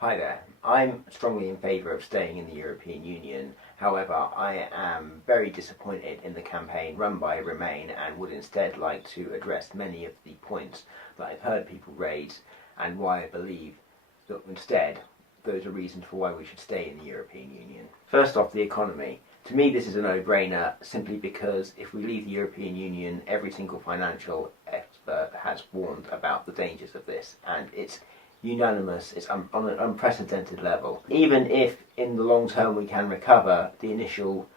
Hi there. I'm strongly in favour of staying in the European Union. However, I am very disappointed in the campaign run by Remain and would instead like to address many of the points that I've heard people raise and why I believe that instead those are reasons for why we should stay in the European Union. First off, the economy. To me, this is a no-brainer simply because if we leave the European Union, every single financial expert has warned about the dangers of this, and it's unanimous, it's on an unprecedented level. Even if in the long term we can recover, the initial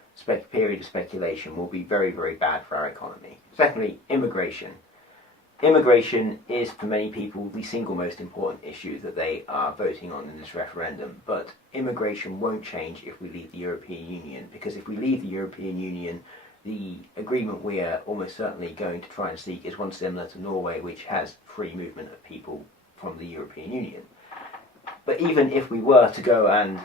period of speculation will be very, very bad for our economy. Secondly, immigration. Immigration is for many people the single most important issue that they are voting on in this referendum, but immigration won't change if we leave the European Union, because if we leave the European Union, the agreement we are almost certainly going to try and seek is one similar to Norway, which has free movement of people from the European Union. But even if we were to go and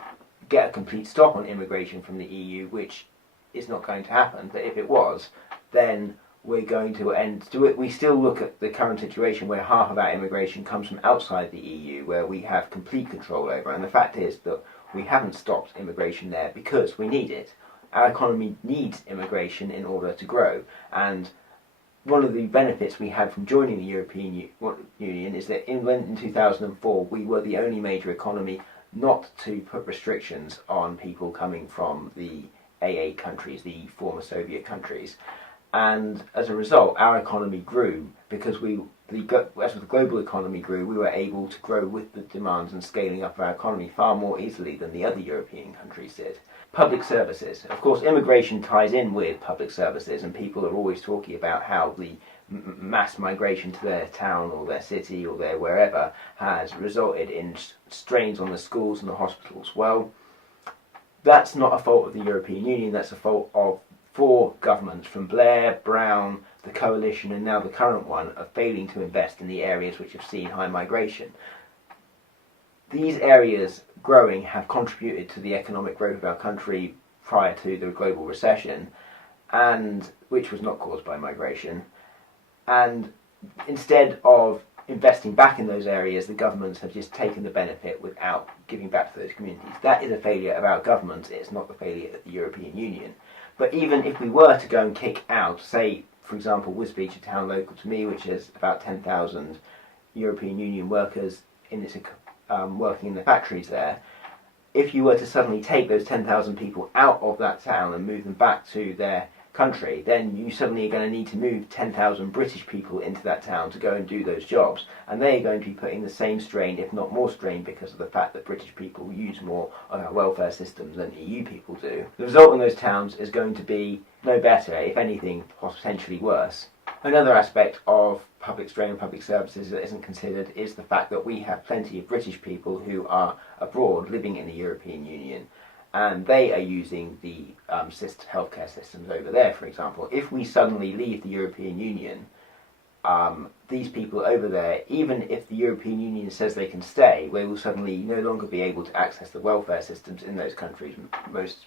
get a complete stop on immigration from the EU, which is not going to happen, but if it was, then we're going to we still look at the current situation where half of our immigration comes from outside the EU, where we have complete control over, and the fact is that we haven't stopped immigration there because we need it. Our economy needs immigration in order to grow, and one of the benefits we had from joining the European Union is that in 2004 we were the only major economy not to put restrictions on people coming from the AA countries, the former Soviet countries. And as a result, our economy grew because as the global economy grew, we were able to grow with the demands and scaling up of our economy far more easily than the other European countries did. Public services. Of course, immigration ties in with public services, and people are always talking about how the mass migration to their town or their city or their wherever has resulted in strains on the schools and the hospitals. Well, that's not a fault of the European Union, that's a fault of four governments, from Blair, Brown, the coalition and now the current one, are failing to invest in the areas which have seen high migration. These areas growing have contributed to the economic growth of our country prior to the global recession, and which was not caused by migration. And instead of investing back in those areas, the governments have just taken the benefit without giving back to those communities. That is a failure of our governments, it's not the failure of the European Union. But even if we were to go and kick out, say, for example, Wisbech, a town local to me, which has about 10,000 European Union workers working in the factories there, if you were to suddenly take those 10,000 people out of that town and move them back to their country, then you suddenly are going to need to move 10,000 British people into that town to go and do those jobs, and they are going to be putting the same strain, if not more strain, because of the fact that British people use more of our welfare system than EU people do. The result in those towns is going to be no better, if anything, potentially worse. Another aspect of public strain and public services that isn't considered is the fact that we have plenty of British people who are abroad living in the European Union, and they are using the healthcare systems over there, for example. If we suddenly leave the European Union, these people over there, even if the European Union says they can stay, they will suddenly no longer be able to access the welfare systems in those countries, most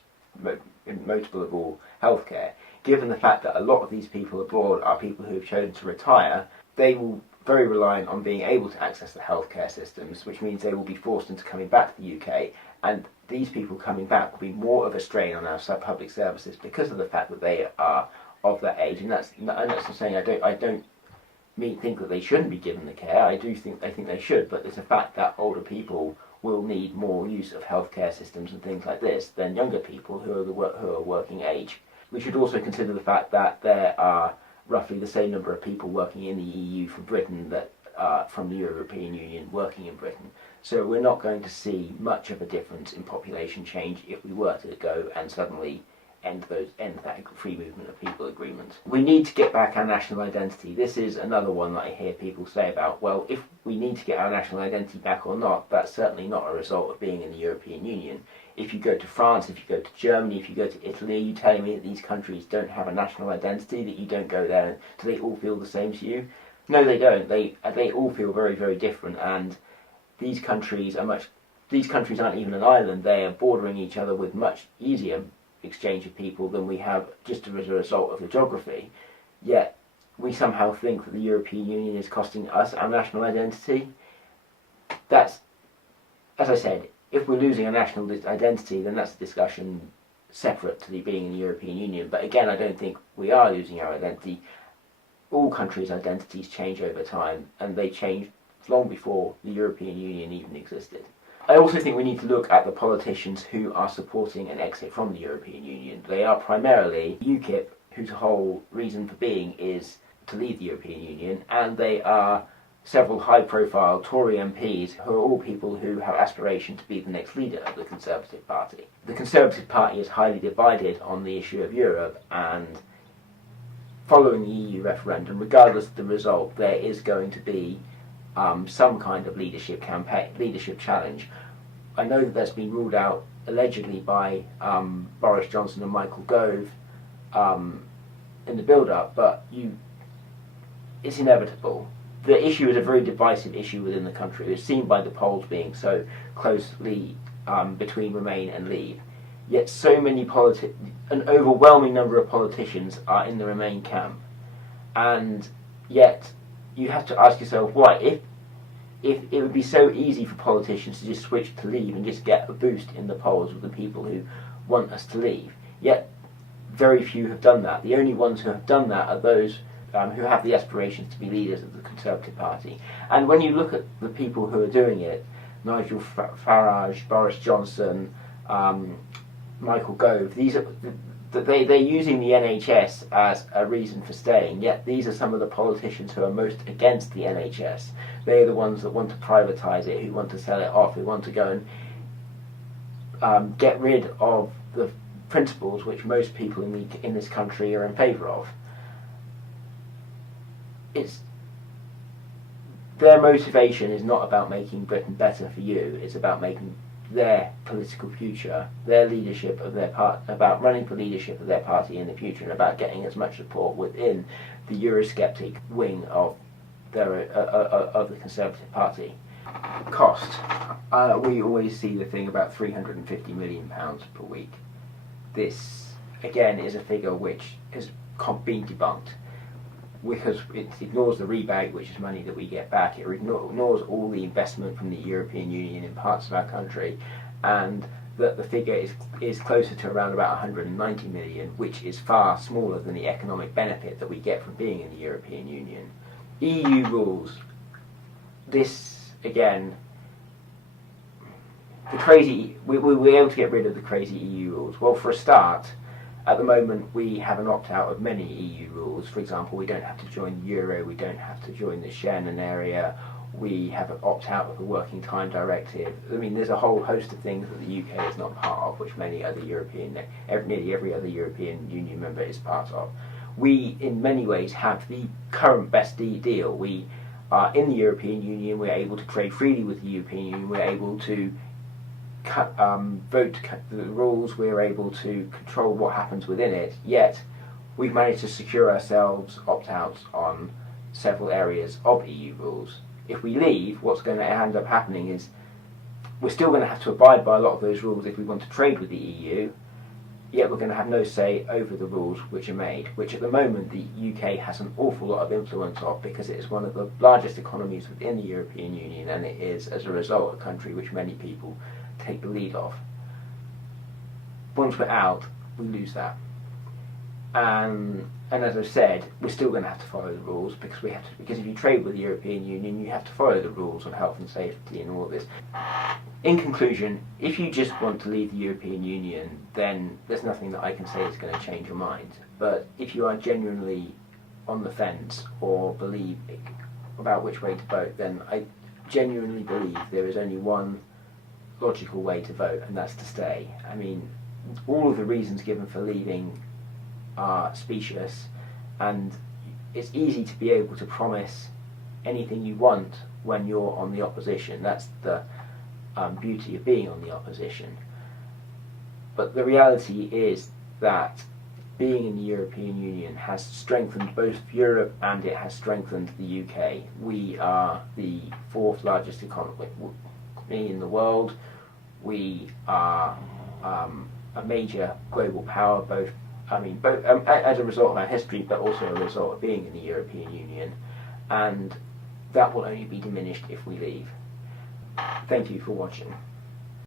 notable of all healthcare. Given the fact that a lot of these people abroad are people who have chosen to retire, they will very reliant on being able to access the healthcare systems, which means they will be forced into coming back to the UK, and these people coming back will be more of a strain on our public services because of the fact that they are of that age. And that's not saying I don't think that they shouldn't be given the care. I think they should, but it's a fact that older people will need more use of healthcare systems and things like this than younger people who are working age. We should also consider the fact that there are roughly the same number of people working in the EU from Britain that from the European Union working in Britain. So we're not going to see much of a difference in population change if we were to go and suddenly end that free movement of people agreement. We need to get back our national identity. This is another one that I hear people say about, well, if we need to get our national identity back or not, that's certainly not a result of being in the European Union. If you go to France, if you go to Germany, if you go to Italy, are you telling me that these countries don't have a national identity, that you don't go there, do they all feel the same to you? No, they don't. They all feel very, very different, and these countries aren't even an island. They are bordering each other with much easier exchange of people than we have just as a result of the geography. Yet we somehow think that the European Union is costing us our national identity. That's as I said, if we're losing a national identity, then that's a discussion separate to the being in the European Union. But again, I don't think we are losing our identity. All countries' identities change over time, and they changed long before the European Union even existed. I also think we need to look at the politicians who are supporting an exit from the European Union. They are primarily UKIP, whose whole reason for being is to leave the European Union, and they are several high-profile Tory MPs who are all people who have aspiration to be the next leader of the Conservative Party. The Conservative Party is highly divided on the issue of Europe, and following the EU referendum, regardless of the result, there is going to be some kind of leadership challenge. I know that that's been ruled out allegedly by Boris Johnson and Michael Gove in the build-up, but it's inevitable. The issue is a very divisive issue within the country. It's seen by the polls being so closely between Remain and Leave. Yet so many an overwhelming number of politicians are in the Remain camp, and yet you have to ask yourself why. If it would be so easy for politicians to just switch to Leave and just get a boost in the polls with the people who want us to leave, yet very few have done that. The only ones who have done that are those who have the aspirations to be leaders of the Conservative Party. And when you look at the people who are doing it, Nigel Farage, Boris Johnson, Michael Gove, they're using the NHS as a reason for staying, yet these are some of the politicians who are most against the NHS. They are the ones that want to privatise it, who want to sell it off, who want to go and get rid of the principles which most people in this country are in favour of. Their motivation is not about making Britain better for you, it's about making their political future, their leadership of their about running for leadership of their party in the future, and about getting as much support within the Eurosceptic wing of the Conservative Party. Cost. We always see the thing about £350 million per week. This, again, is a figure which has been debunked, because it ignores the rebate, which is money that we get back. It ignores all the investment from the European Union in parts of our country, and that the figure is closer to around about 190 million, which is far smaller than the economic benefit that we get from being in the European Union. EU rules. This, again, we're able to get rid of the crazy EU rules. Well, for a start, at the moment, we have an opt-out of many EU rules. For example, we don't have to join the Euro, we don't have to join the Schengen area, we have an opt-out of the Working Time Directive. I mean, there's a whole host of things that the UK is not part of, which nearly every other European Union member is part of. We, in many ways, have the current best deal. We are in the European Union, we're able to trade freely with the European Union, we're able to vote the rules, we're able to control what happens within it, yet we've managed to secure ourselves opt-outs on several areas of EU rules. If we leave, what's going to end up happening is we're still going to have to abide by a lot of those rules if we want to trade with the EU, yet we're going to have no say over the rules which are made, which at the moment the UK has an awful lot of influence of, because it is one of the largest economies within the European Union, and it is, as a result, a country which many people take the lead of. Once we're out, we lose that. And as I've said, we're still going to have to follow the rules, because if you trade with the European Union, you have to follow the rules on health and safety and all of this. In conclusion, if you just want to leave the European Union, then there's nothing that I can say is going to change your mind. But if you are genuinely on the fence or believe about which way to vote, then I genuinely believe there is only one logical way to vote, and that's to stay. I mean, all of the reasons given for leaving are specious, and it's easy to be able to promise anything you want when you're on the opposition. That's the beauty of being on the opposition. But the reality is that being in the European Union has strengthened both Europe and it has strengthened the UK. We are the fourth largest economy in the world. We are a major global power, both as a result of our history, but also a result of being in the European Union, and that will only be diminished if we leave. Thank you for watching.